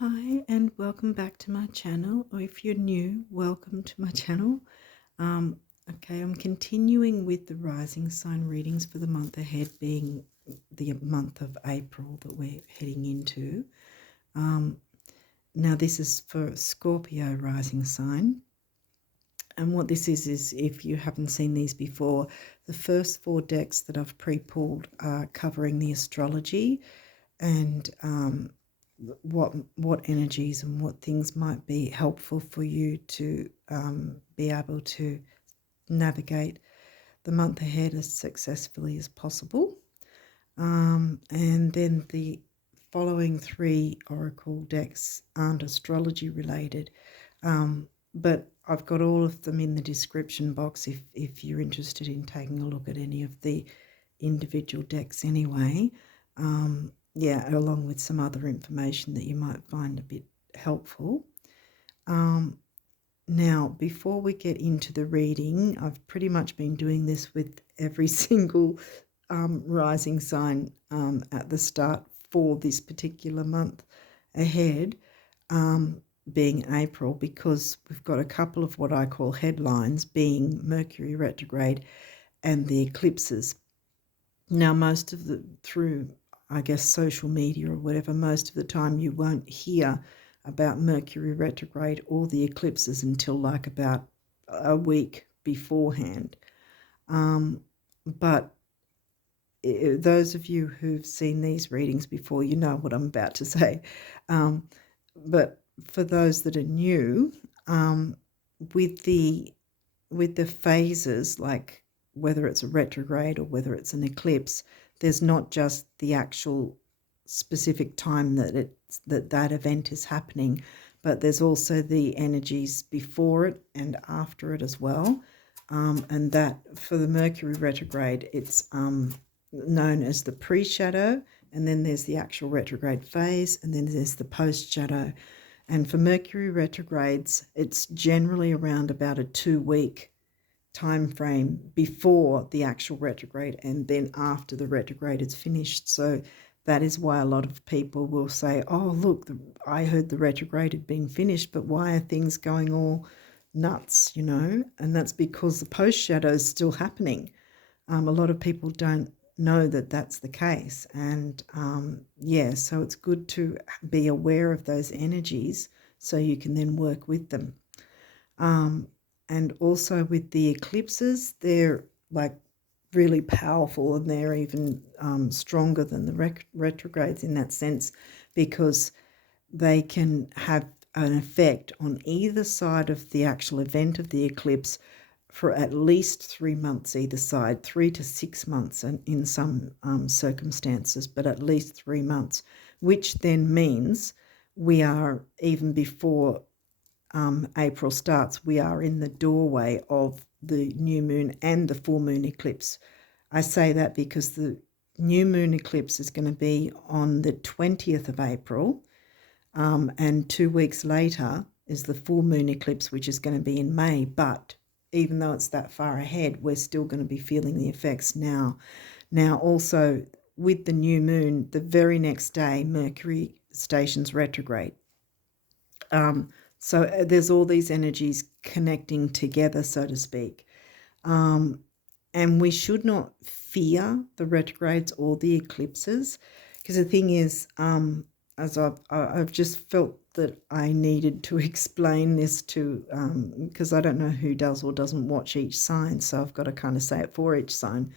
Hi and welcome back to my channel, or if you're new, welcome to my channel. Um, okay, I'm continuing with the rising sign readings for the month ahead, being the month of April that we're heading into. Now this is for Scorpio rising sign. And what this is if you haven't seen these before, the first four decks that I've pre-pulled are covering the astrology and what energies and what things might be helpful for you to be able to navigate the month ahead as successfully as possible. And then the following three oracle decks aren't astrology related, but I've got all of them in the description box if you're interested in taking a look at any of the individual decks anyway. Yeah, along with some other information that you might find a bit helpful. Now, before we get into the reading, I've pretty much been doing this with every single rising sign at the start for this particular month ahead, being April, because we've got a couple of what I call headlines, being Mercury retrograde and the eclipses. Now, most of through, I guess, social media or whatever, most of the time you won't hear about Mercury retrograde or the eclipses until like about a week beforehand. But those of you who've seen these readings before, you know what I'm about to say. But for those that are new, with the phases, like whether it's a retrograde or whether it's an eclipse, there's not just the actual specific time that that event is happening, but there's also the energies before it and after it as well. And that for the Mercury retrograde, it's known as the pre-shadow, and then there's the actual retrograde phase, and then there's the post-shadow. And for Mercury retrogrades, it's generally around about a 2-week time frame before the actual retrograde and then after the retrograde is finished. So that is why a lot of people will say, oh, look, I heard the retrograde had been finished, but why are things going all nuts, And that's because the post shadow is still happening. A lot of people don't know that that's the case. And yeah, so it's good to be aware of those energies so you can then work with them. And also with the eclipses, they're like really powerful, and they're even stronger than the retrogrades in that sense, because they can have an effect on either side of the actual event of the eclipse for at least 3 months either side, 3 to 6 months in some circumstances, but at least 3 months, which then means we are, even before April starts, we are in the doorway of the new moon and the full moon eclipse. I say that because the new moon eclipse is going to be on the 20th of April, and 2 weeks later is the full moon eclipse, which is going to be in May. But even though it's that far ahead, we're still going to be feeling the effects now. Now, also with the new moon, the very next day, Mercury stations retrograde. So there's all these energies connecting together, so to speak. And we should not fear the retrogrades or the eclipses, because the thing is, as I've just felt that I needed to explain this to, because I don't know who does or doesn't watch each sign, so I've got to kind of say it for each sign.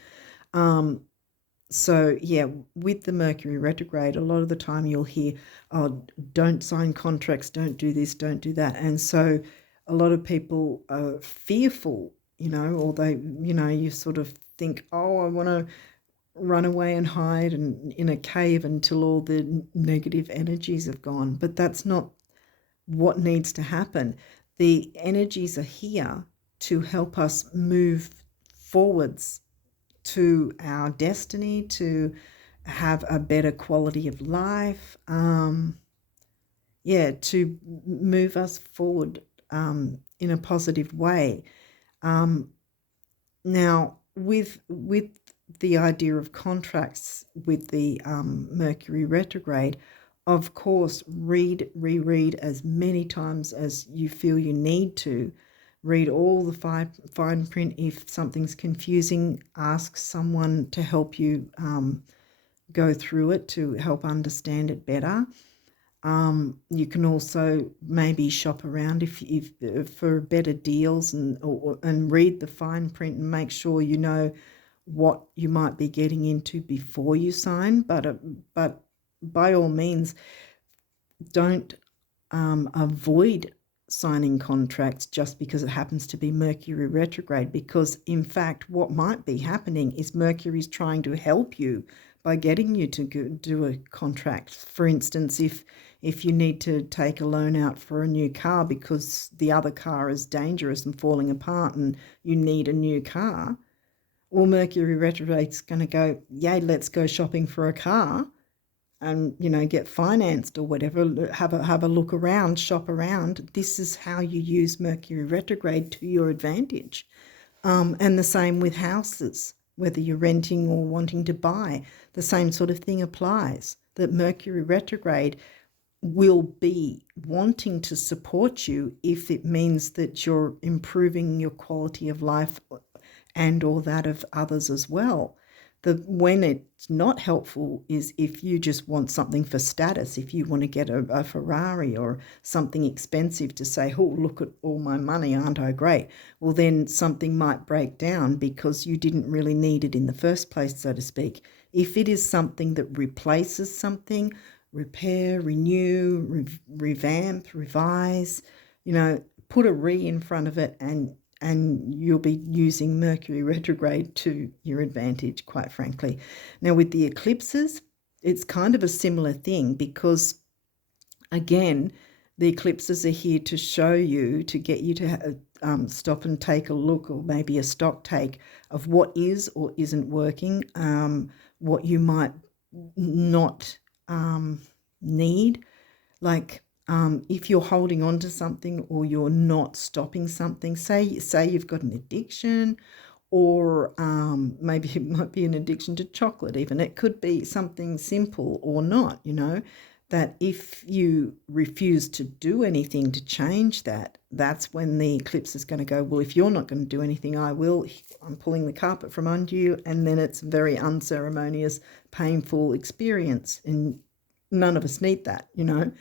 So yeah, with the Mercury retrograde, a lot of the time you'll hear, oh, don't sign contracts, don't do this, don't do that. And so a lot of people are fearful, or they, you sort of think, oh, I want to run away and hide in a cave until all the negative energies have gone. But that's not what needs to happen. The energies are here to help us move forwards to our destiny, to have a better quality of life, to move us forward in a positive way. Now, with the idea of contracts with the Mercury retrograde, of course, reread as many times as you feel you need to. Read all the fine print. If something's confusing, ask someone to help you go through it to help understand it better. You can also maybe shop around if for better deals and read the fine print and make sure you know what you might be getting into before you sign. But by all means, don't avoid signing contracts just because it happens to be Mercury retrograde, because in fact what might be happening is Mercury's trying to help you by getting you to do a contract. For instance, if you need to take a loan out for a new car because the other car is dangerous and falling apart and you need a new car, well, Mercury retrograde's going to go, yay, let's go shopping for a car and, you know, get financed or whatever, have a look around, shop around. This is how you use Mercury retrograde to your advantage. And the same with houses, whether you're renting or wanting to buy, the same sort of thing applies, that Mercury retrograde will be wanting to support you if it means that you're improving your quality of life and or that of others as well. When it's not helpful is if you just want something for status, if you want to get a Ferrari or something expensive to say, oh, look at all my money, aren't I great? Well, then something might break down because you didn't really need it in the first place, so to speak. If it is something that replaces something, repair, renew, revamp, revise, you know, put a in front of it and you'll be using Mercury retrograde to your advantage, quite frankly. Now, with the eclipses, it's kind of a similar thing because, again, the eclipses are here to show you, to get you to stop and take a look, or maybe a stock take of what is or isn't working, what you might not need. Like, if you're holding on to something or you're not stopping something, say you've got an addiction, or maybe it might be an addiction to chocolate even. It could be something simple or not, you know, that if you refuse to do anything to change that, that's when the eclipse is going to go, well, if you're not going to do anything, I will. I'm pulling the carpet from under you, and then it's a very unceremonious, painful experience, and none of us need that, you know.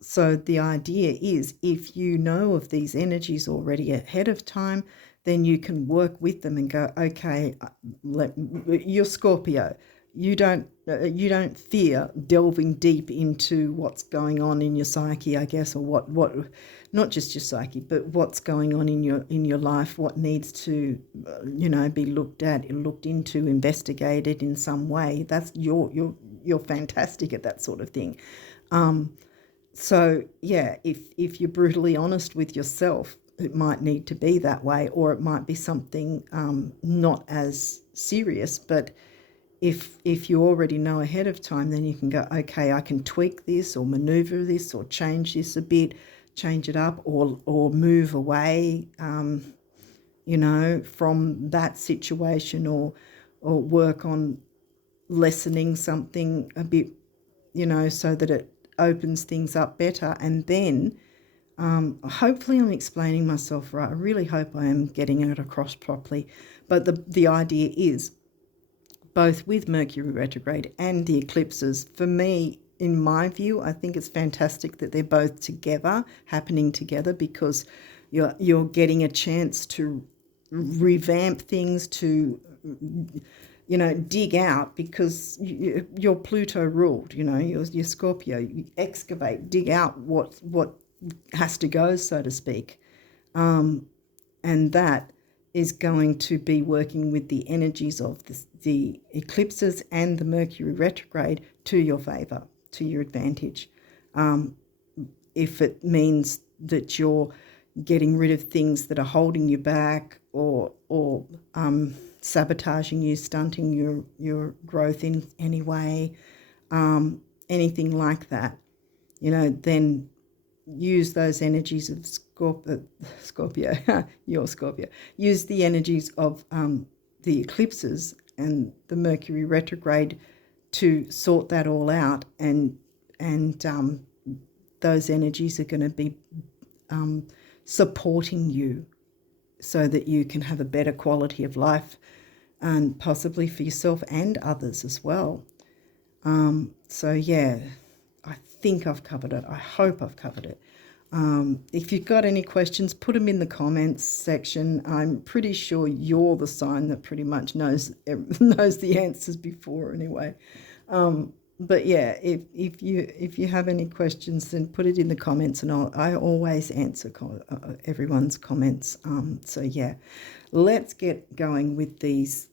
So the idea is, if you know of these energies already ahead of time, then you can work with them and go, okay, you're Scorpio. You don't fear delving deep into what's going on in your psyche, I guess, or what not just your psyche, but what's going on in your life, what needs to, be looked at, looked into, investigated in some way. That's you're fantastic at that sort of thing. So yeah, if you're brutally honest with yourself, it might need to be that way, or it might be something not as serious. But if you already know ahead of time, then you can go, okay, I can tweak this or maneuver this or change this a bit, change it up, or move away, from that situation, or work on lessening something a bit, so that it opens things up better. And then hopefully I'm explaining myself right. I really hope I am getting it across properly. But the idea is, both with Mercury retrograde and the eclipses, for me, in my view, I think it's fantastic that they're both together, happening together, because you're getting a chance to revamp things, to dig out, because you're Pluto ruled, you're Scorpio. You excavate, dig out what has to go, so to speak, and that is going to be working with the energies of the eclipses and the Mercury retrograde to your favour, to your advantage. If it means that you're getting rid of things that are holding you back, or sabotaging you, stunting your growth in any way, anything like that, then use those energies of Scorpio, your Scorpio. Use the energies of the eclipses and the Mercury retrograde to sort that all out, and those energies are going to be supporting you so that you can have a better quality of life, and possibly for yourself and others as well. So yeah, I think I've covered it. I hope I've covered it. If you've got any questions, put them in the comments section. I'm pretty sure you're the sign that pretty much knows the answers before anyway. But yeah, if you have any questions, then put it in the comments, and I always answer everyone's comments. So yeah, let's get going with these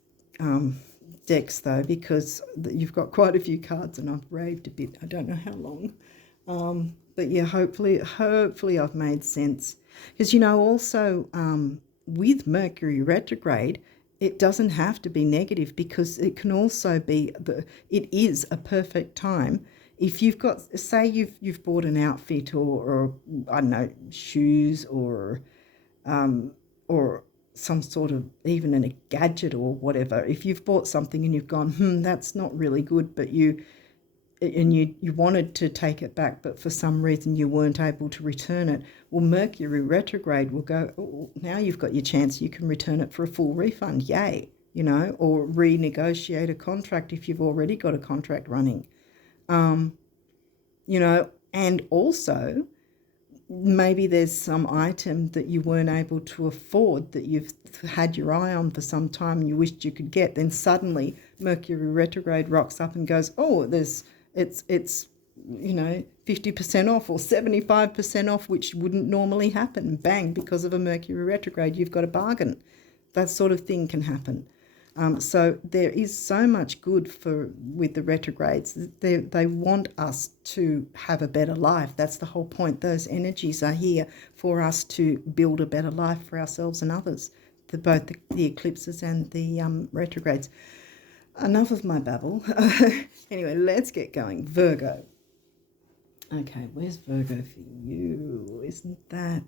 decks though, because you've got quite a few cards, and I've raved a bit. I don't know how long. But yeah, hopefully I've made sense. Because, also with Mercury retrograde, it doesn't have to be negative, because it can also be, it is a perfect time. If you've got, say you've bought an outfit or I don't know, shoes or some sort of, even a gadget or whatever, if you've bought something and you've gone, that's not really good, but you wanted to take it back, but for some reason you weren't able to return it, well, Mercury retrograde will go, oh, now you've got your chance, you can return it for a full refund, yay, or renegotiate a contract if you've already got a contract running, and also maybe there's some item that you weren't able to afford that you've had your eye on for some time and you wished you could get, then suddenly Mercury retrograde rocks up and goes, oh, it's 50% off or 75% off, which wouldn't normally happen. Bang, because of a Mercury retrograde, you've got a bargain. That sort of thing can happen. So there is so much good with the retrogrades. They want us to have a better life. That's the whole point. Those energies are here for us to build a better life for ourselves and others, both the eclipses and the retrogrades. Enough of my babble. Anyway, let's get going. Virgo. Okay, where's Virgo for you? Isn't that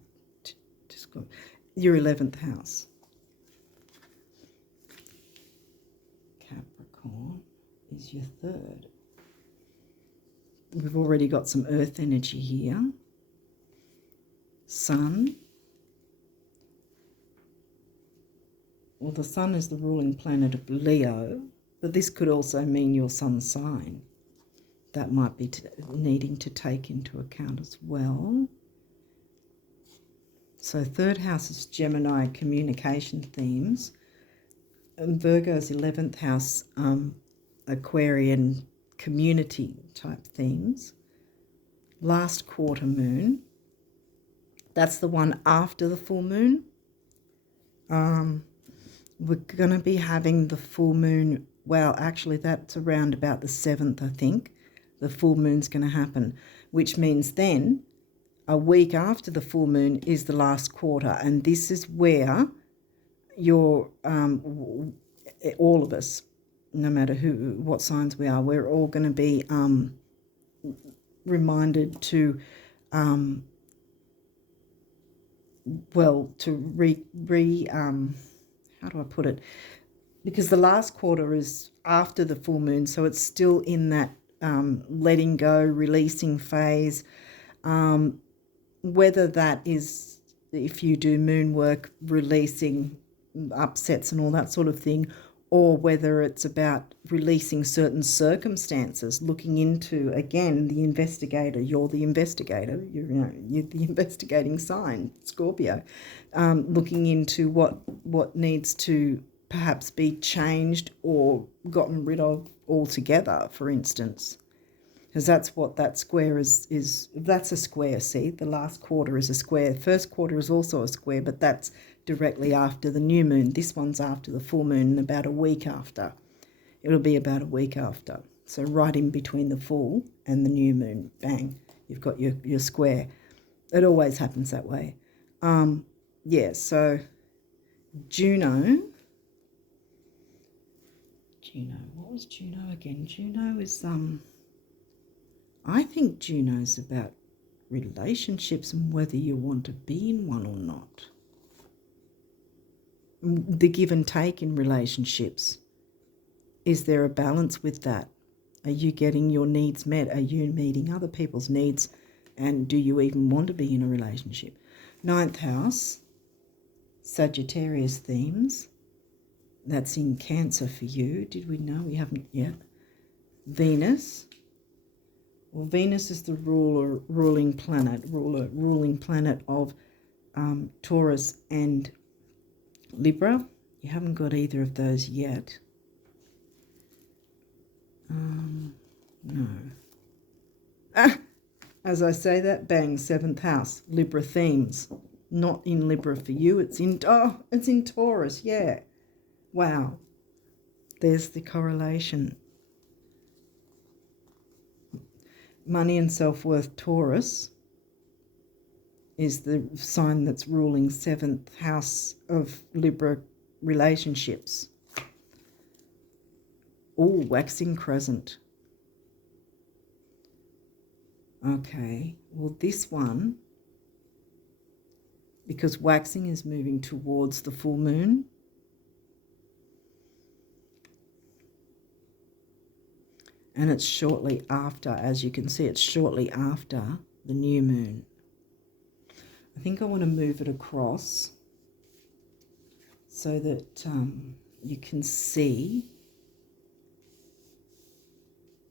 just good? Your 11th house. Capricorn is your 3rd. We've already got some earth energy here. Sun. Well, the sun is the ruling planet of Leo, but this could also mean your sun sign. That might be needing to take into account as well. So 3rd house is Gemini, communication themes. And Virgo's 11th house, Aquarian, community type themes. Last quarter moon. That's the one after the full moon. We're going to be having the full moon. Well, actually, that's around about the 7th, I think. The full moon's going to happen, which means then a week after the full moon is the last quarter. And this is where your all of us, no matter what signs we are, we're all going to be reminded to how do I put it? Because the last quarter is after the full moon, so it's still in that letting go, releasing phase. Whether that is, if you do moon work, releasing upsets and all that sort of thing, or whether it's about releasing certain circumstances, looking into, again, the investigator. You're the investigator. You're the investigating sign, Scorpio. Looking into what needs to perhaps be changed or gotten rid of altogether, for instance. Because that's what that square is. That's a square, see? The last quarter is a square. First quarter is also a square, but that's directly after the new moon. This one's after the full moon and about a week after. It'll be about a week after. So right in between the full and the new moon, bang, you've got your square. It always happens that way. Yeah, so Juno, what was Juno again? Juno is, I think Juno's about relationships and whether you want to be in one or not. The give and take in relationships. Is there a balance with that? Are you getting your needs met? Are you meeting other people's needs? And do you even want to be in a relationship? Ninth house, Sagittarius themes. That's in Cancer for you. Did we know? We haven't yet. Venus. Well, Venus is the ruling planet of Taurus and Libra. You haven't got either of those yet. No. As I say that, bang, 7th house, Libra themes. Not in Libra for you, it's in Taurus, yeah. Wow. There's the correlation. Money and self-worth, Taurus, is the sign that's ruling 7th house of Libra relationships. Oh, waxing crescent. Okay, well this one, because waxing is moving towards the full moon, and it's shortly after, as you can see, it's shortly after the new moon. I think I want to move it across so that you can see.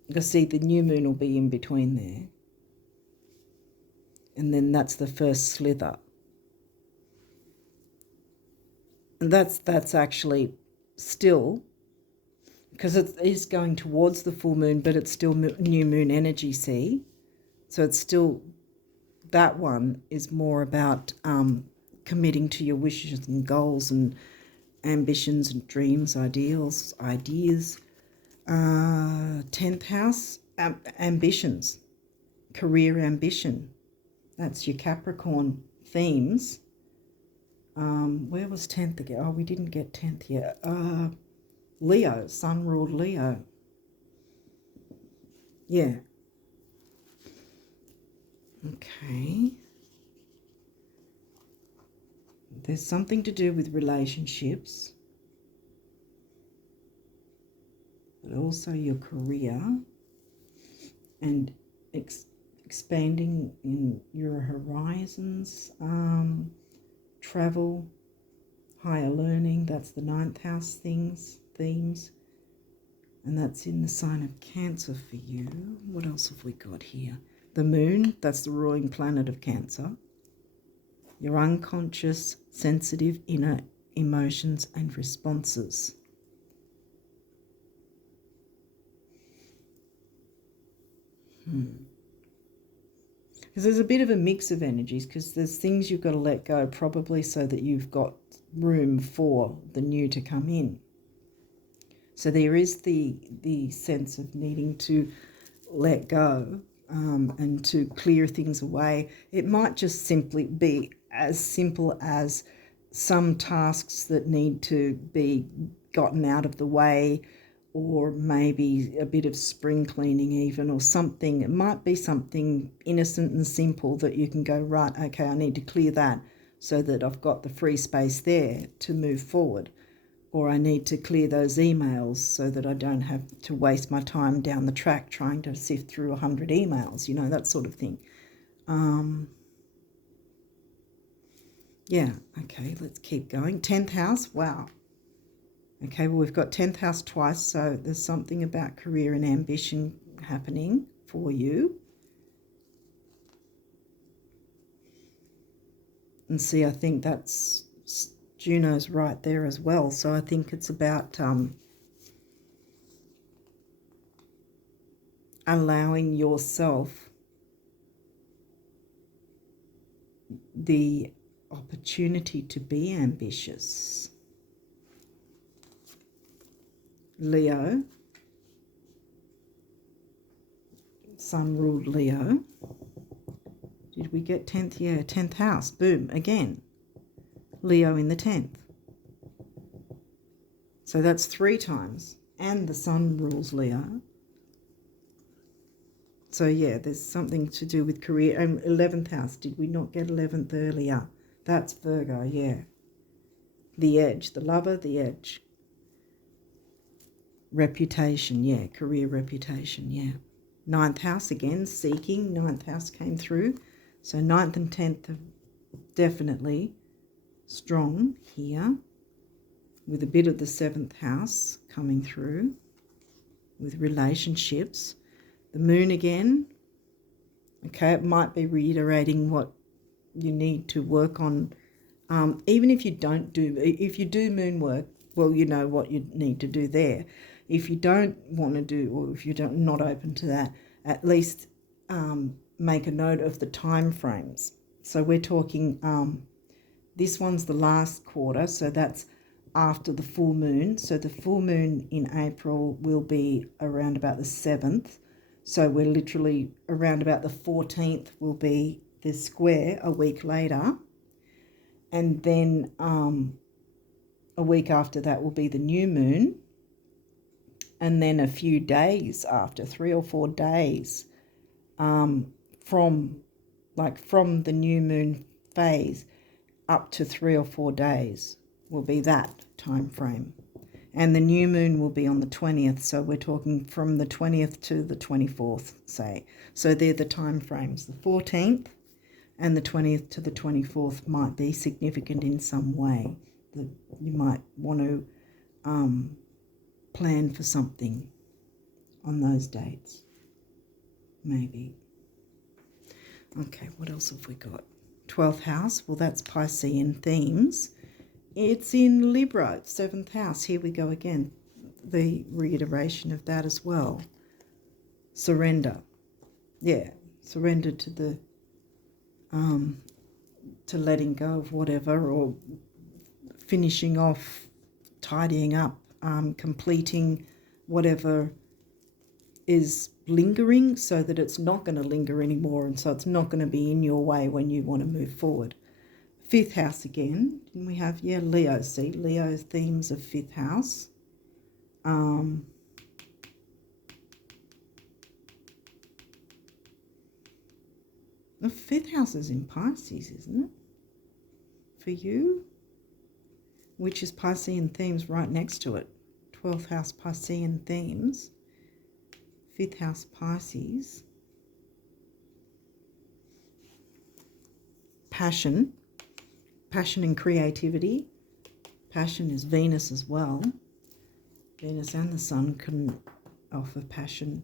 You can see the new moon will be in between there. And then that's the first slither. And that's actually still, because it is going towards the full moon, but it's still new moon energy, see? So it's still, that one is more about committing to your wishes and goals and ambitions and dreams, ideals, ideas. 10th house, ambitions, career ambition. That's your Capricorn themes. Where was 10th again? Oh, we didn't get 10th yet. Leo, sun ruled Leo. Yeah. Okay. There's something to do with relationships, but also your career and expanding in your horizons, travel, higher learning. That's the 9th house themes, and that's in the sign of Cancer for you. What else have we got here? The moon, that's the ruling planet of Cancer. Your unconscious, sensitive inner emotions and responses. Because there's a bit of a mix of energies, because there's things you've got to let go, probably so that you've got room for the new to come in. So there is the sense of needing to let go and to clear things away. It might just simply be as simple as some tasks that need to be gotten out of the way, or maybe a bit of spring cleaning even, or something. It might be something innocent and simple that you can go, right, okay, I need to clear that so that I've got the free space there to move forward. Or I need to clear those emails so that I don't have to waste my time down the track trying to sift through 100 emails, you know, that sort of thing. Yeah, okay, let's keep going. 10th house, wow. Okay, well, we've got 10th house twice, so there's something about career and ambition happening for you. And see, I think that's Juno's right there as well. So I think it's about allowing yourself the opportunity to be ambitious. Leo, sun ruled Leo. Did we get 10th? Yeah, 10th house. Boom, again. Leo in the 10th. So that's 3 times. And the sun rules Leo. So yeah, there's something to do with career. 11th house. Did we not get 11th earlier? That's Virgo, yeah. The edge. The lover, the edge. Reputation, yeah, career reputation, yeah. Ninth house again, seeking. Ninth house came through. So ninth and 10th are definitely strong here, with a bit of the 7th house coming through with relationships. The moon again, okay, it might be reiterating what you need to work on. Even if you do moon work, well, you know what you need to do there. If you don't want to do, or if you're not open to that, at least make a note of the time frames. So we're talking, this one's the last quarter, so that's after the full moon. So the full moon in April will be around about the 7th. So we're literally around about the 14th will be the square a week later. And then a week after that will be the new moon. And then a few days after, 3 or 4 days from the new moon phase up to 3 or 4 days will be that time frame. And the new moon will be on the 20th, so we're talking from the 20th to the 24th, say. So they're the time frames. The 14th and the 20th to the 24th might be significant in some way. You might want to plan for something on those dates, maybe. Okay, what else have we got? 12th house, well, that's Piscean themes. It's in Libra, 7th house. Here we go again, the reiteration of that as well. Surrender. Yeah, surrender to the to letting go of whatever, or finishing off, tidying up, completing whatever is lingering, so that it's not going to linger anymore, and so it's not going to be in your way when you want to move forward. 5th house again, and we have, yeah, Leo. See, Leo themes of 5th house. The 5th house is in Pisces, isn't it? For you? Which is Piscean themes right next to it. 12th house Piscean themes. 5th house Pisces. Passion. Passion and creativity. Passion is Venus as well. Venus and the Sun can offer passion.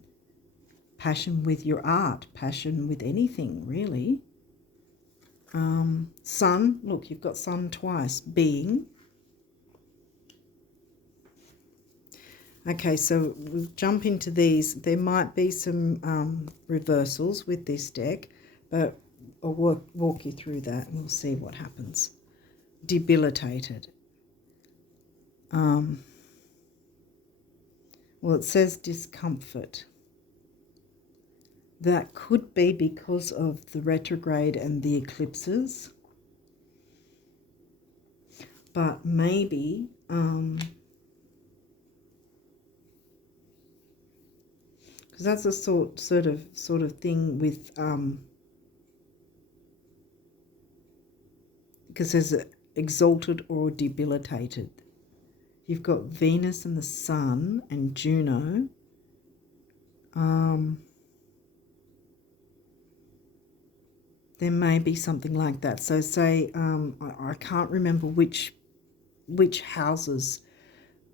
Passion with your art. Passion with anything, really. Sun. Look, you've got Sun twice. Being. Okay, so we'll jump into these. There might be some reversals with this deck, but I'll walk you through that and we'll see what happens. Debilitated. Well, it says discomfort. That could be because of the retrograde and the eclipses, but maybe because that's a sort of thing with because there's exalted or debilitated. You've got Venus and the Sun and Juno. There may be something like that. So say, I can't remember which houses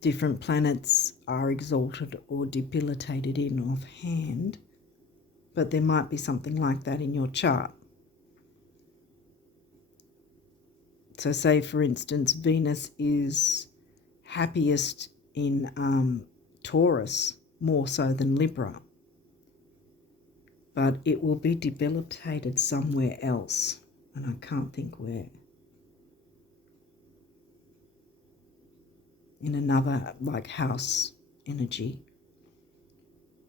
different planets are exalted or debilitated in offhand, but there might be something like that in your chart. So say, for instance, Venus is happiest in Taurus, more so than Libra, but it will be debilitated somewhere else, and I can't think where. In another, like, house energy.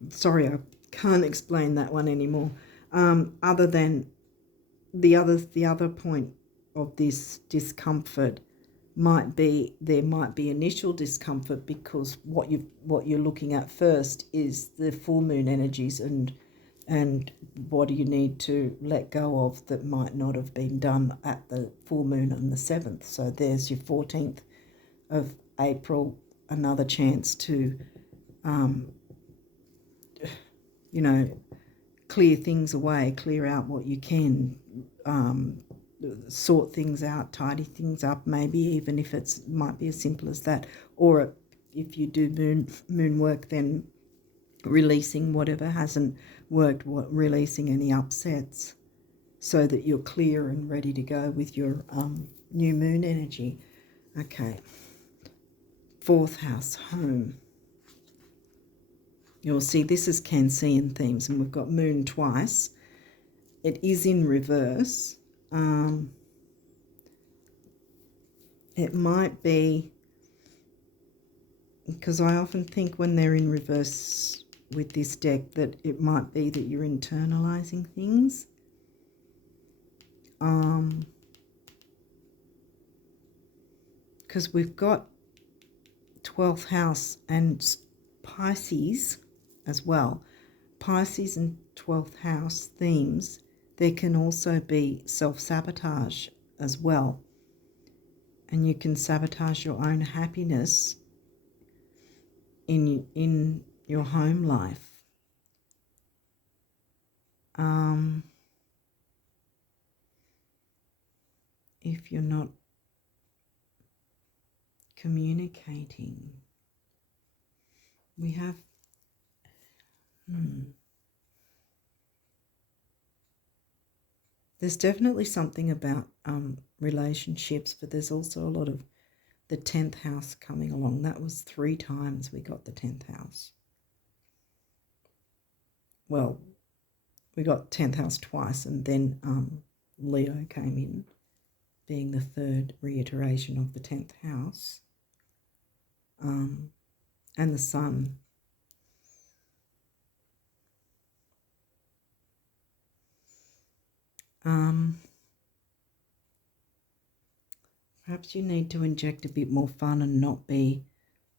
Sorry, I can't explain that one anymore. Other than the other point of this discomfort might be, there might be initial discomfort because what you're looking at first is the full moon energies and what do you need to let go of that might not have been done at the full moon on the 7th. So there's your 14th of April, another chance to you know, clear things away, clear out what you can, sort things out, tidy things up, maybe even if it's might be as simple as that. Or if you do moon work, then releasing whatever hasn't worked, releasing any upsets, so that you're clear and ready to go with your new moon energy. Okay. 4th house, home. You'll see this is Cancerian themes, and we've got moon twice. It is in reverse. It might be, because I often think when they're in reverse with this deck that it might be that you're internalizing things. Because we've got 12th house and Pisces as well. Pisces and 12th house themes, there can also be self-sabotage as well. And you can sabotage your own happiness in your home life. If you're not communicating. We have there's definitely something about relationships, but there's also a lot of the 10th house coming along. That was 3 times we got the 10th house. Well, we got 10th house twice, and then Leo came in, being the 3rd reiteration of the 10th house, and the sun. Perhaps you need to inject a bit more fun and not be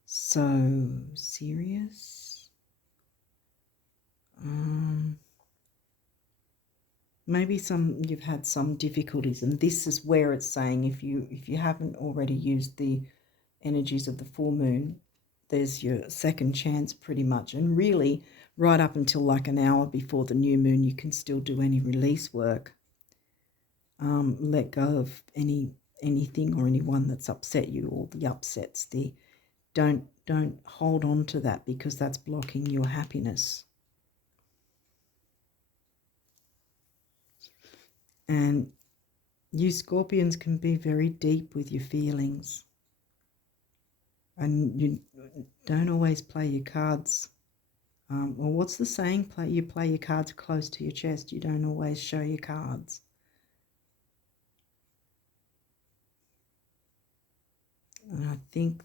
so serious. Maybe you've had some difficulties, and this is where it's saying if you haven't already used the energies of the full moon, there's your second chance pretty much. And really, right up until like an hour before the new moon, you can still do any release work. Let go of anything or anyone that's upset you, or the upsets. Don't hold on to that, because that's blocking your happiness. And you Scorpions can be very deep with your feelings. And you don't always play your cards. Well, what's the saying? You play your cards close to your chest. You don't always show your cards. And I think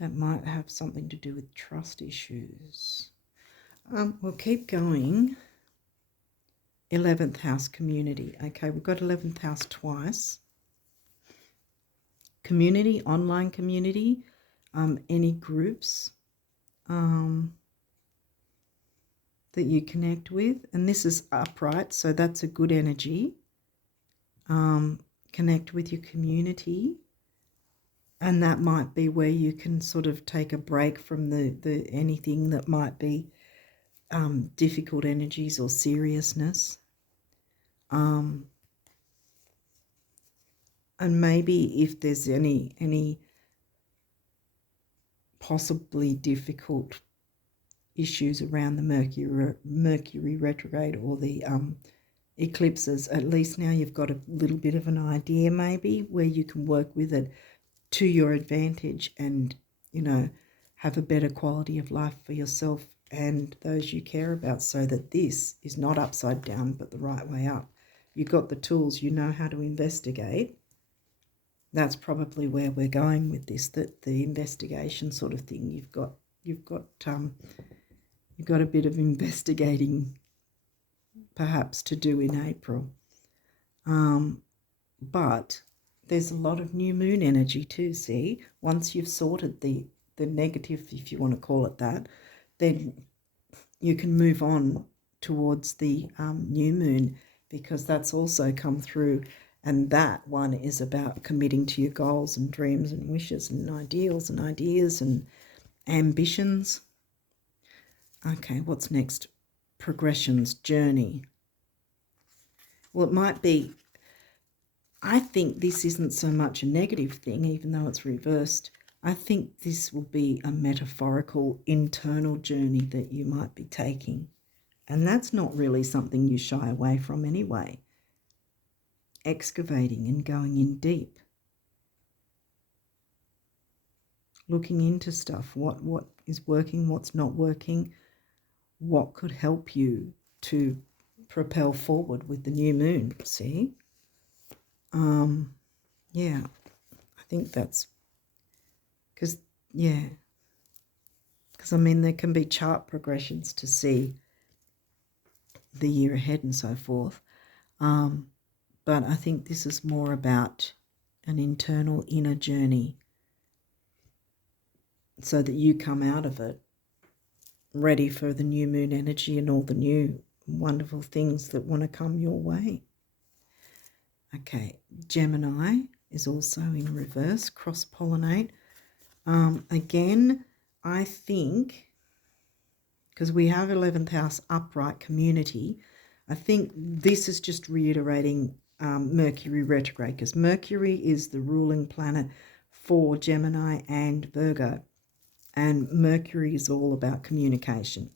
that might have something to do with trust issues. We'll keep going. 11th house, community. Okay, we've got 11th house twice. Community, online community, any groups that you connect with. And this is upright, so that's a good energy. Connect with your community. And that might be where you can sort of take a break from the anything that might be difficult energies or seriousness. And maybe if there's any possibly difficult issues around the Mercury retrograde or the eclipses, at least now you've got a little bit of an idea maybe where you can work with it to your advantage and, have a better quality of life for yourself and those you care about, so that this is not upside down but the right way up. You've got the tools, you know how to investigate. That's probably where we're going with this, that the investigation sort of thing. You've got a bit of investigating perhaps to do in April. But there's a lot of new moon energy too, see? Once you've sorted the negative, if you want to call it that, then you can move on towards the new moon, because that's also come through. And that one is about committing to your goals and dreams and wishes and ideals and ideas and ambitions. Okay, what's next? Progressions, journey. Well, it might be, I think this isn't so much a negative thing, even though it's reversed. I think this will be a metaphorical internal journey that you might be taking. And that's not really something you shy away from anyway. Excavating and going in deep. Looking into stuff. What is working, what's not working, what could help you to propel forward with the new moon, see? Yeah, I think that's because, yeah, because I mean, there can be chart progressions to see the year ahead and so forth. But I think this is more about an internal inner journey so that you come out of it ready for the new moon energy and all the new wonderful things that want to come your way. Okay, Gemini is also in reverse, cross-pollinate. Again, I think, because we have 11th house upright community, I think this is just reiterating Mercury retrograde, because Mercury is the ruling planet for Gemini and Virgo, and Mercury is all about communication.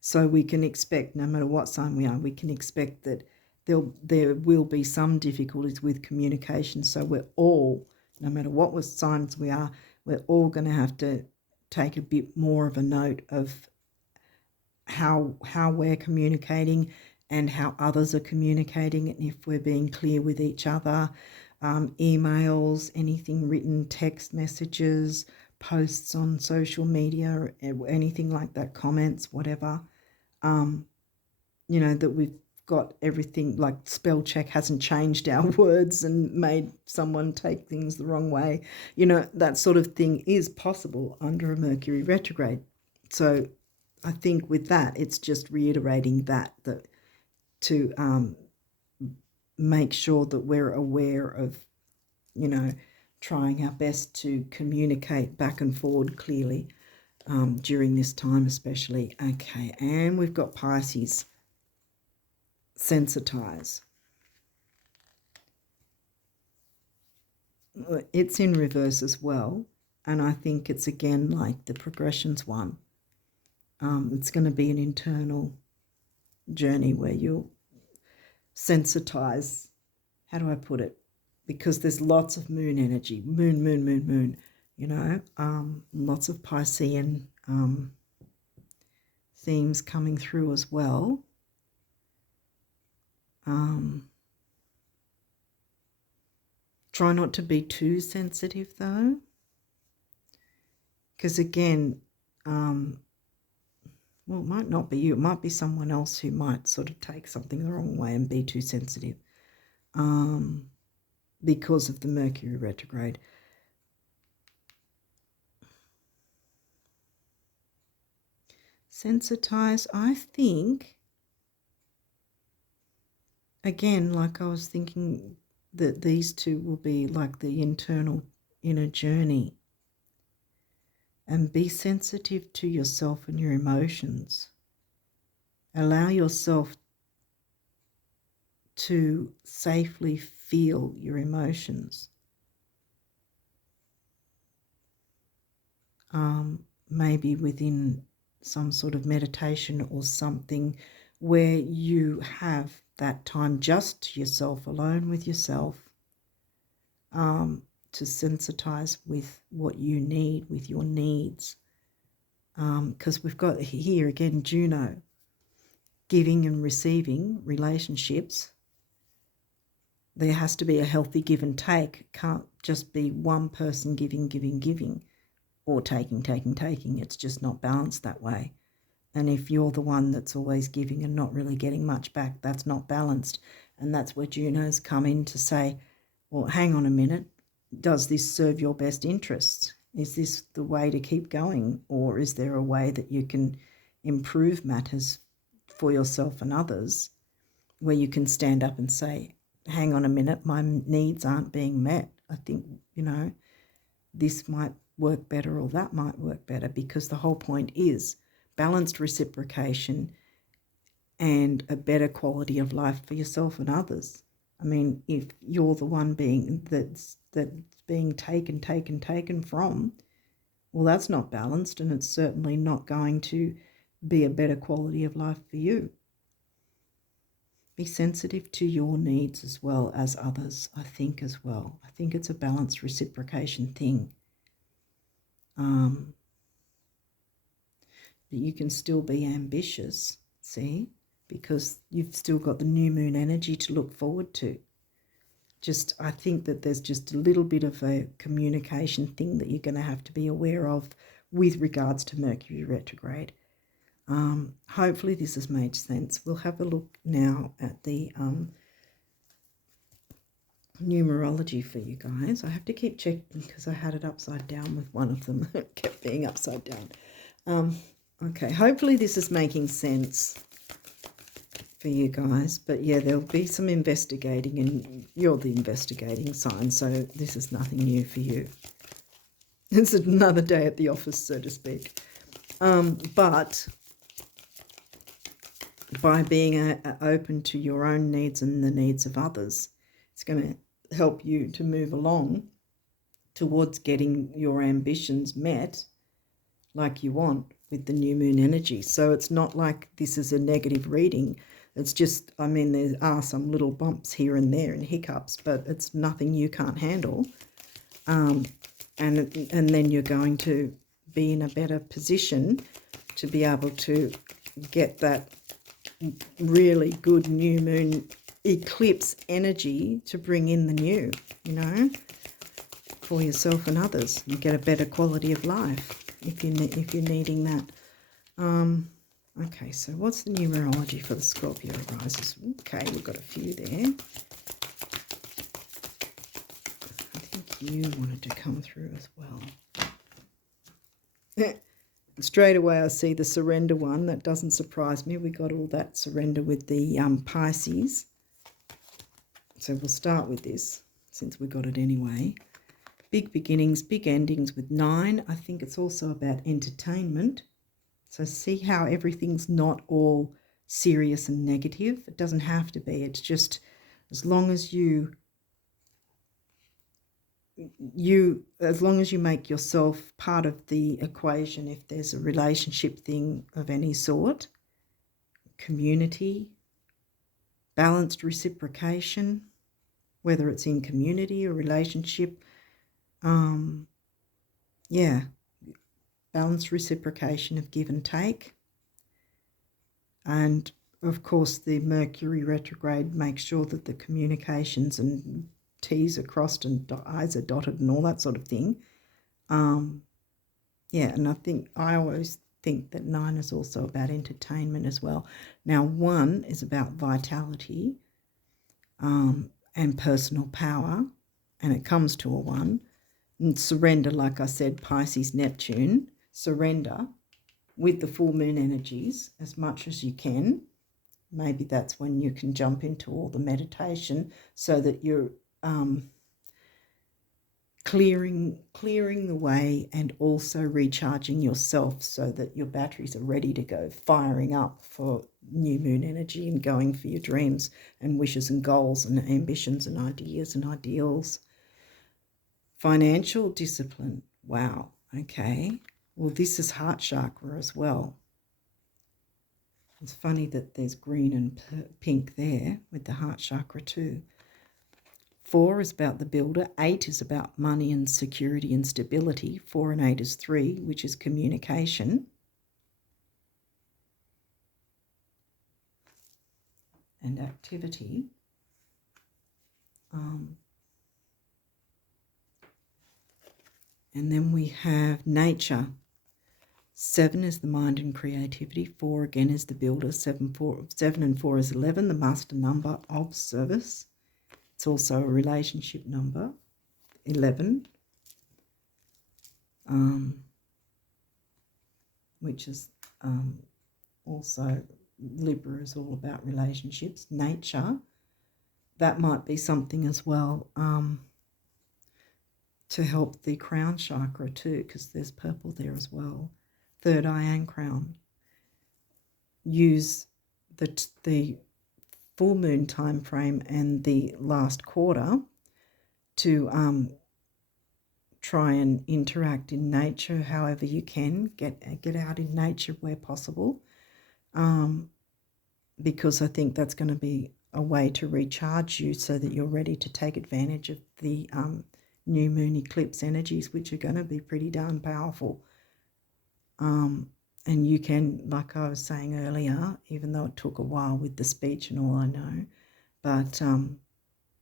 So we can expect, no matter what sign we are, we can expect that there will be some difficulties with communication. So we're all, no matter what signs we are, we're all going to have to take a bit more of a note of how we're communicating and how others are communicating, and if we're being clear with each other. Emails, anything written, text messages, posts on social media, anything like that, comments, whatever, that we've got everything, like spell check hasn't changed our words and made someone take things the wrong way. That sort of thing is possible under a Mercury retrograde. So I think with that, it's just reiterating that to make sure that we're aware of, trying our best to communicate back and forward clearly during this time especially. Okay, and we've got Pisces, sensitize. It's in reverse as well, and I think it's again like the progressions one. It's going to be an internal journey where you'll sensitize. How do I put it? Because there's lots of moon energy, moon, lots of Piscean themes coming through as well. Try not to be too sensitive though, because again, well, it might not be you, it might be someone else who might sort of take something the wrong way and be too sensitive because of the Mercury retrograde. Sensitize, I think, again, like I was thinking that these two will be like the internal inner journey. And be sensitive to yourself and your emotions. Allow yourself to safely feel your emotions. Maybe within some sort of meditation or something where you have that time just to yourself, alone with yourself, to sensitize with what you need, with your needs. Because we've got here again Juno, giving and receiving relationships. There has to be a healthy give and take. It can't just be one person giving, or taking. It's just not balanced that way. And if you're the one that's always giving and not really getting much back, that's not balanced. And that's where Juno's come in to say, well, hang on a minute, does this serve your best interests? Is this the way to keep going? Or is there a way that you can improve matters for yourself and others, where you can stand up and say, hang on a minute, my needs aren't being met. I think, this might work better or that might work better, because the whole point is balanced reciprocation and a better quality of life for yourself and others. I mean, if you're the one that's being taken from, well, that's not balanced, and it's certainly not going to be a better quality of life for you. Be sensitive to your needs as well as others, I think, as well. I think it's a balanced reciprocation thing. But you can still be ambitious, see, because you've still got the new moon energy to look forward to. I think that there's just a little bit of a communication thing that you're going to have to be aware of with regards to Mercury retrograde. Hopefully this has made sense. We'll have a look now at the numerology for you guys. I have to keep checking because I had it upside down with one of them. It kept being upside down. Okay, hopefully this is making sense for you guys. But yeah, there'll be some investigating, and you're the investigating sign, so this is nothing new for you. It's another day at the office, so to speak. But by being open to your own needs and the needs of others, it's going to help you to move along towards getting your ambitions met like you want with the new moon energy. So it's not like this is a negative reading. It's just, I mean, there are some little bumps here and there and hiccups, but it's nothing you can't handle. And then you're going to be in a better position to be able to get that really good new moon eclipse energy to bring in the new, for yourself and others. You get a better quality of life if you're needing that. Okay, so what's the numerology for the Scorpio rises? Okay, we've got a few there. I think you wanted to come through as well. Straight away I see the surrender one. That doesn't surprise me. We got all that surrender with the Pisces. So we'll start with this since we got it anyway. Big beginnings, big endings with 9. I think it's also about entertainment. So see how everything's not all serious and negative. It doesn't have to be. It's just as long as you make yourself part of the equation, if there's a relationship thing of any sort, community, balanced reciprocation, whether it's in community or relationship, balanced reciprocation of give and take. And of course the Mercury retrograde makes sure that the communications and T's are crossed and I's are dotted and all that sort of thing. And I always think that 9 is also about entertainment as well. Now 1 is about vitality and personal power, and it comes to a 1. And surrender, like I said, Pisces, Neptune, surrender with the full moon energies as much as you can. Maybe that's when you can jump into all the meditation so that you're clearing the way and also recharging yourself so that your batteries are ready to go, firing up for new moon energy and going for your dreams and wishes and goals and ambitions and ideas and ideals. Financial discipline. Wow. Okay. Well, this is heart chakra as well. It's funny that there's green and pink there with the heart chakra too. 4 is about the builder. 8 is about money and security and stability. 4 and 8 is 3, which is communication. And activity. And then we have nature. 7 is the mind and creativity. 4 again is the builder. 7 and 4 is 11, the master number of service. It's also a relationship number, 11, which is also Libra is all about relationships. Nature, that might be something as well. to help the crown chakra too, because there's purple there as well. Third eye and crown. Use the full moon time frame and the last quarter to try and interact in nature however you can. Get out in nature where possible, because I think that's going to be a way to recharge you so that you're ready to take advantage of the new moon eclipse energies, which are going to be pretty darn powerful. And you can, like I was saying earlier, even though it took a while with the speech and all, I know, but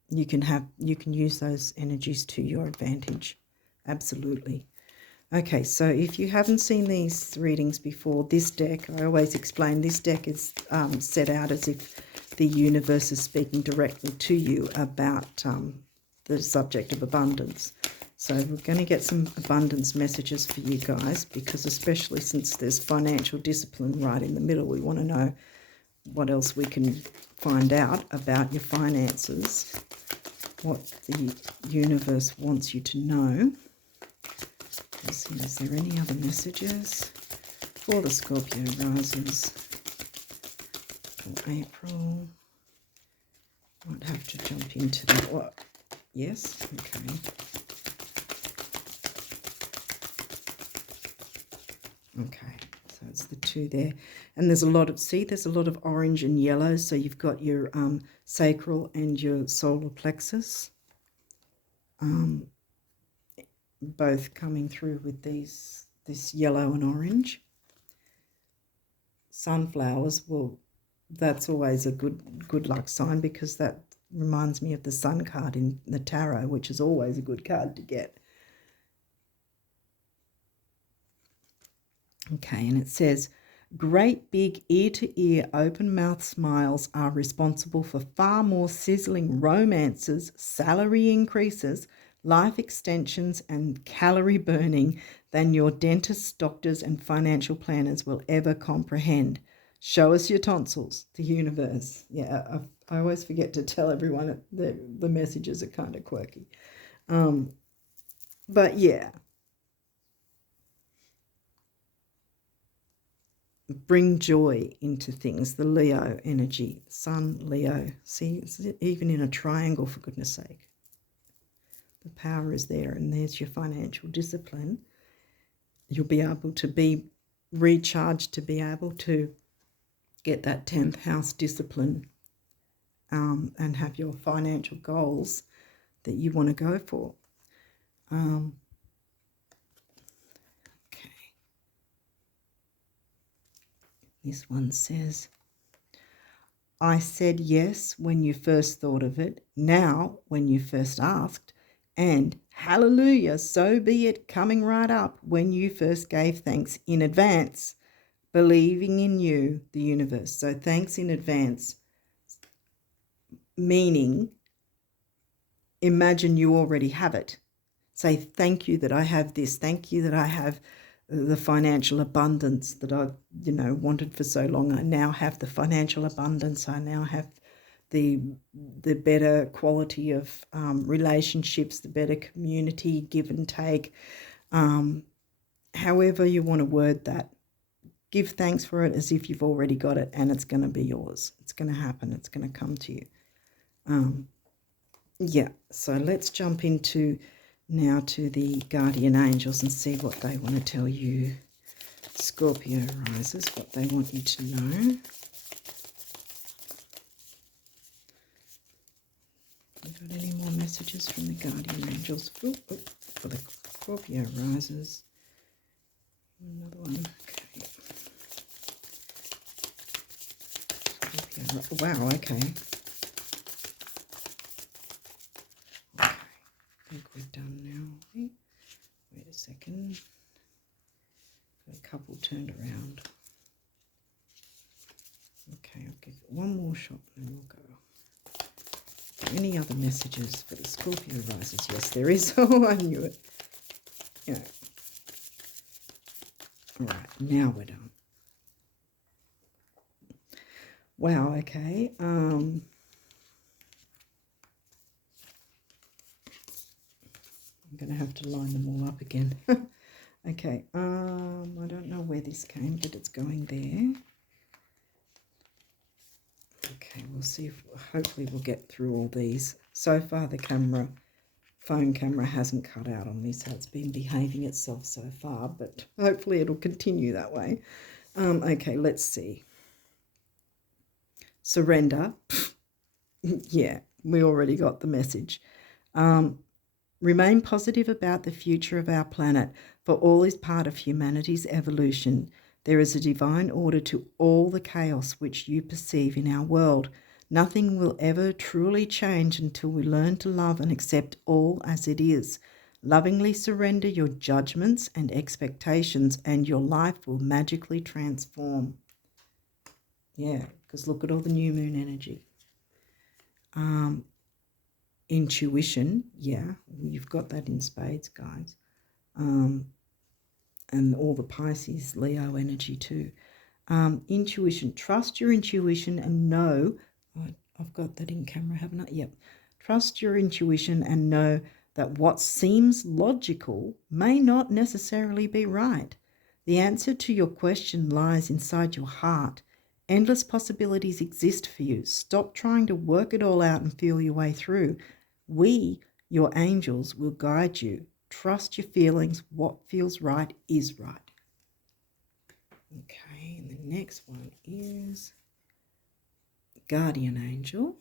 you can use those energies to your advantage. Absolutely. Okay, so if you haven't seen these readings before, this deck, I always explain, this deck is set out as if the universe is speaking directly to you about the subject of abundance. So we're going to get some abundance messages for you guys, because especially since there's financial discipline right in the middle, we want to know what else we can find out about your finances, what the universe wants you to know. Let's see, is there any other messages for the Scorpio risers for April? Might have to jump into the what? Yes, okay. Okay, so it's the two there. And there's a lot of, see, there's a lot of orange and yellow. So you've got your sacral and your solar plexus, both coming through with this yellow and orange. Sunflowers, well, that's always a good luck sign, because that reminds me of the sun card in the tarot, which is always a good card to get. Okay, and it says, great big ear-to-ear open-mouth smiles are responsible for far more sizzling romances, salary increases, life extensions, and calorie burning than your dentists, doctors, and financial planners will ever comprehend. Show us your tonsils, the universe. Yeah, I always forget to tell everyone the messages are kind of quirky. But yeah. Bring joy into things, the Leo energy, Sun, Leo. See, it's even in a triangle, for goodness sake. The power is there, and there's your financial discipline. You'll be able to be recharged to be able to get that 10th house discipline and have your financial goals that you want to go for. Okay. This one says, I said yes when you first thought of it, now when you first asked, and hallelujah, so be it, coming right up when you first gave thanks in advance, believing in you, the universe. So thanks in advance, meaning imagine you already have it. Say, thank you that I have this. Thank you that I have the financial abundance that I've, wanted for so long. I now have the financial abundance. I now have the better quality of relationships, the better community, give and take. However you want to word that, give thanks for it as if you've already got it, and it's going to be yours. It's going to happen. It's going to come to you. Yeah, so let's jump into now to the guardian angels and see what they want to tell you, Scorpio risers, what they want you to know. Got any more messages from the guardian angels for the Scorpio risers? Another one. Okay. Scorpio, wow, okay. I think we're done now. Wait a second. Got a couple turned around. Okay, I'll give it one more shot and we'll go. Any other messages for the Scorpio risers? Yes, there is. Oh, I knew it. Yeah. All right, now we're done. Wow, okay. I'm going to have to line them all up again. Okay, I don't know where this came, but it's going there. Okay, we'll see if, hopefully we'll get through all these. So far the phone camera hasn't cut out on me, so it's been behaving itself so far, but hopefully it'll continue that way. Okay, let's see. Surrender. Yeah, we already got the message. Remain positive about the future of our planet, for all is part of humanity's evolution. There is a divine order to all the chaos which you perceive in our world. Nothing will ever truly change until we learn to love and accept all as it is. Lovingly surrender your judgments and expectations, and your life will magically transform. Yeah, because look at all the new moon energy. Intuition, yeah, you've got that in spades, guys. And all the Pisces, Leo energy too. Intuition, trust your intuition and know, I've got that in camera, haven't I? Yep. Trust your intuition and know that what seems logical may not necessarily be right. The answer to your question lies inside your heart. Endless possibilities exist for you. Stop trying to work it all out and feel your way through. We, your angels, will guide you. Trust your feelings. What feels right is right. Okay, and the next one is Guardian Angel.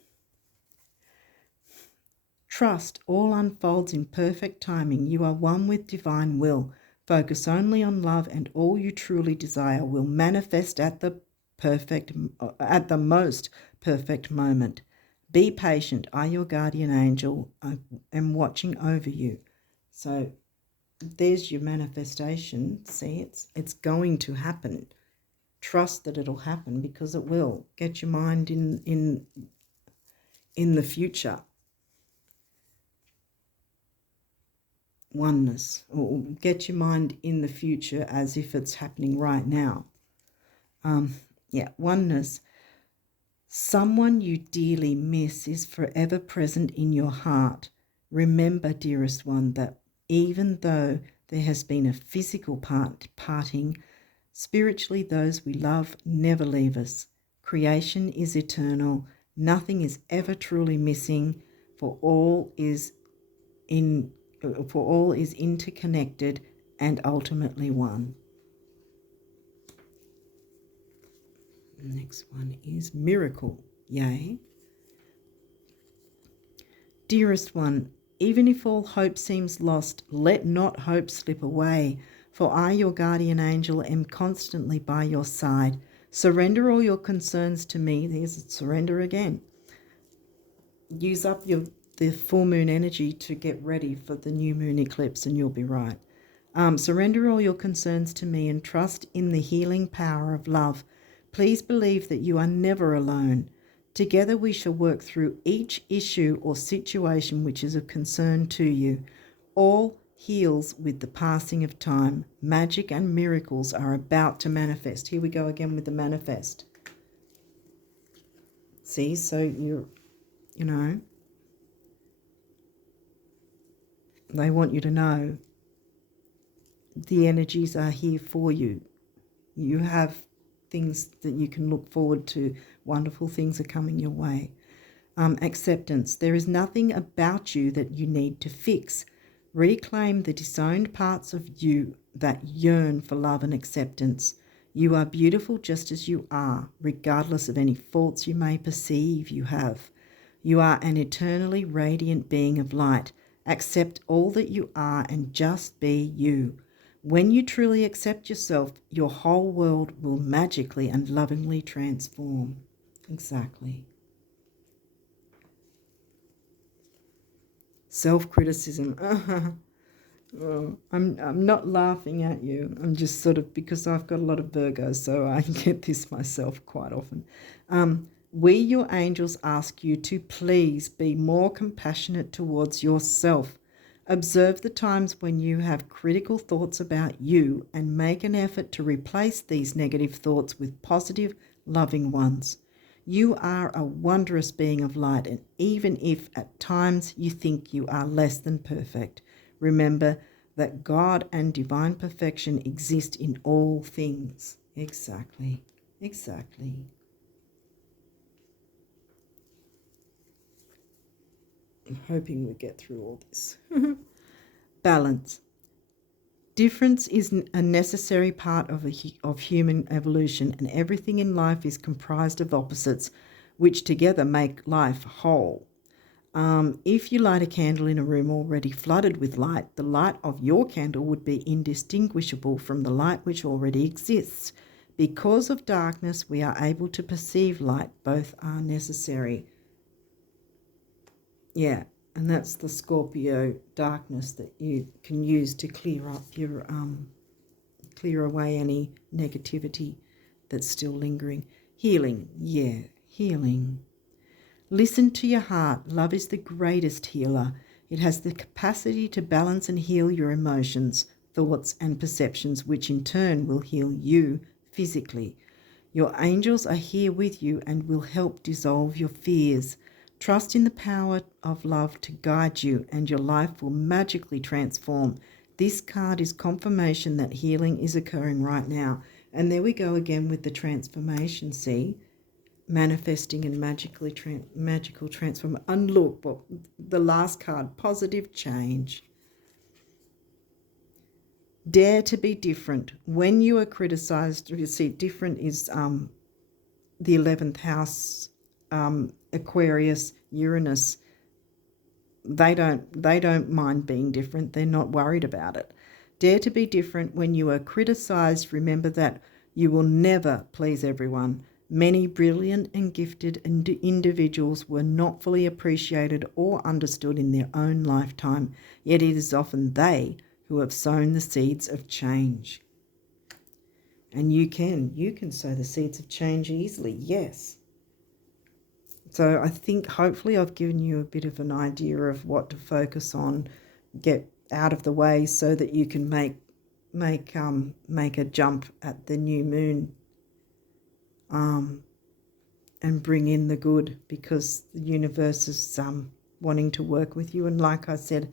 Trust all unfolds in perfect timing. You are one with divine will. Focus only on love, and all you truly desire will manifest at the most perfect moment. Be patient. I, your guardian angel, am watching over you. So there's your manifestation. See, it's going to happen. Trust that it'll happen, because it will. Get your mind in the future. Oneness, or get your mind in the future as if it's happening right now. Oneness. Someone you dearly miss is forever present in your heart. Remember, dearest one, that even though there has been a physical parting, spiritually those we love never leave us. Creation is eternal. Nothing is ever truly missing, for all is interconnected and ultimately one. Next one is miracle. Yay. Dearest one, even if all hope seems lost, let not hope slip away, for I, your guardian angel, am constantly by your side. Surrender all your concerns to me. There's surrender again. Use up the full moon energy to get ready for the new moon eclipse, and you'll be right. Surrender all your concerns to me and trust in the healing power of love. Please believe that you are never alone. Together we shall work through each issue or situation which is of concern to you. All heals with the passing of time. Magic and miracles are about to manifest. Here we go again with the manifest. See, so you know, they want you to know the energies are here for you. You have things that you can look forward to. Wonderful things are coming your way. Acceptance. There is nothing about you that you need to fix. Reclaim the disowned parts of you that yearn for love and acceptance. You are beautiful just as you are, regardless of any faults you may perceive you have. You are an eternally radiant being of light. Accept all that you are and just be you. When you truly accept yourself, your whole world will magically and lovingly transform. Exactly. Self-criticism. Oh, I'm not laughing at you. I'm just sort of, because I've got a lot of Virgos, so I get this myself quite often. We, your angels, ask you to please be more compassionate towards yourself. Observe the times when you have critical thoughts about you and make an effort to replace these negative thoughts with positive, loving ones. You are a wondrous being of light, and even if at times you think you are less than perfect, Remember that God and divine perfection exist in all things. Exactly. Exactly. I'm hoping we get through all this. Balance. Difference is a necessary part of human evolution, and everything in life is comprised of opposites, which together make life whole. If you light a candle in a room already flooded with light, the light of your candle would be indistinguishable from the light which already exists. Because of darkness, we are able to perceive light. Both are necessary. Yeah, and that's the Scorpio darkness that you can use to clear up your clear away any negativity that's still lingering. Healing, yeah, healing. Listen to your heart. Love is the greatest healer. It has the capacity to balance and heal your emotions, thoughts, and perceptions, which in turn will heal you physically. Your angels are here with you and will help dissolve your fears. Trust in the power of love to guide you, and your life will magically transform. This card is confirmation that healing is occurring right now. And there we go again with the transformation, see? Manifesting and magical transform. And look, well, the last card, positive change. Dare to be different. When you are criticized, you see, different is the 11th house, Aquarius, Uranus. They don't mind being different. They're not worried about it. Dare to be different. When you are criticized, remember that you will never please everyone. Many brilliant and gifted individuals were not fully appreciated or understood in their own lifetime, yet it is often they who have sown the seeds of change. And you can sow the seeds of change easily, yes. So I think hopefully I've given you a bit of an idea of what to focus on, get out of the way so that you can make a jump at the new moon, and bring in the good, because the universe is wanting to work with you. And like I said,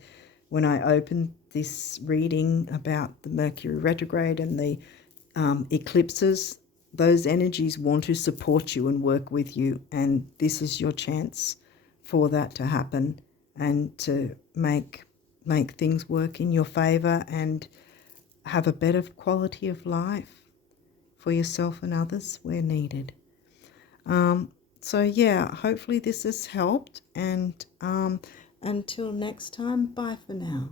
when I opened this reading about the Mercury retrograde and the eclipses, those energies want to support you and work with you, and this is your chance for that to happen and to make things work in your favor and have a better quality of life for yourself and others where needed. So yeah, hopefully this has helped, and until next time, bye for now.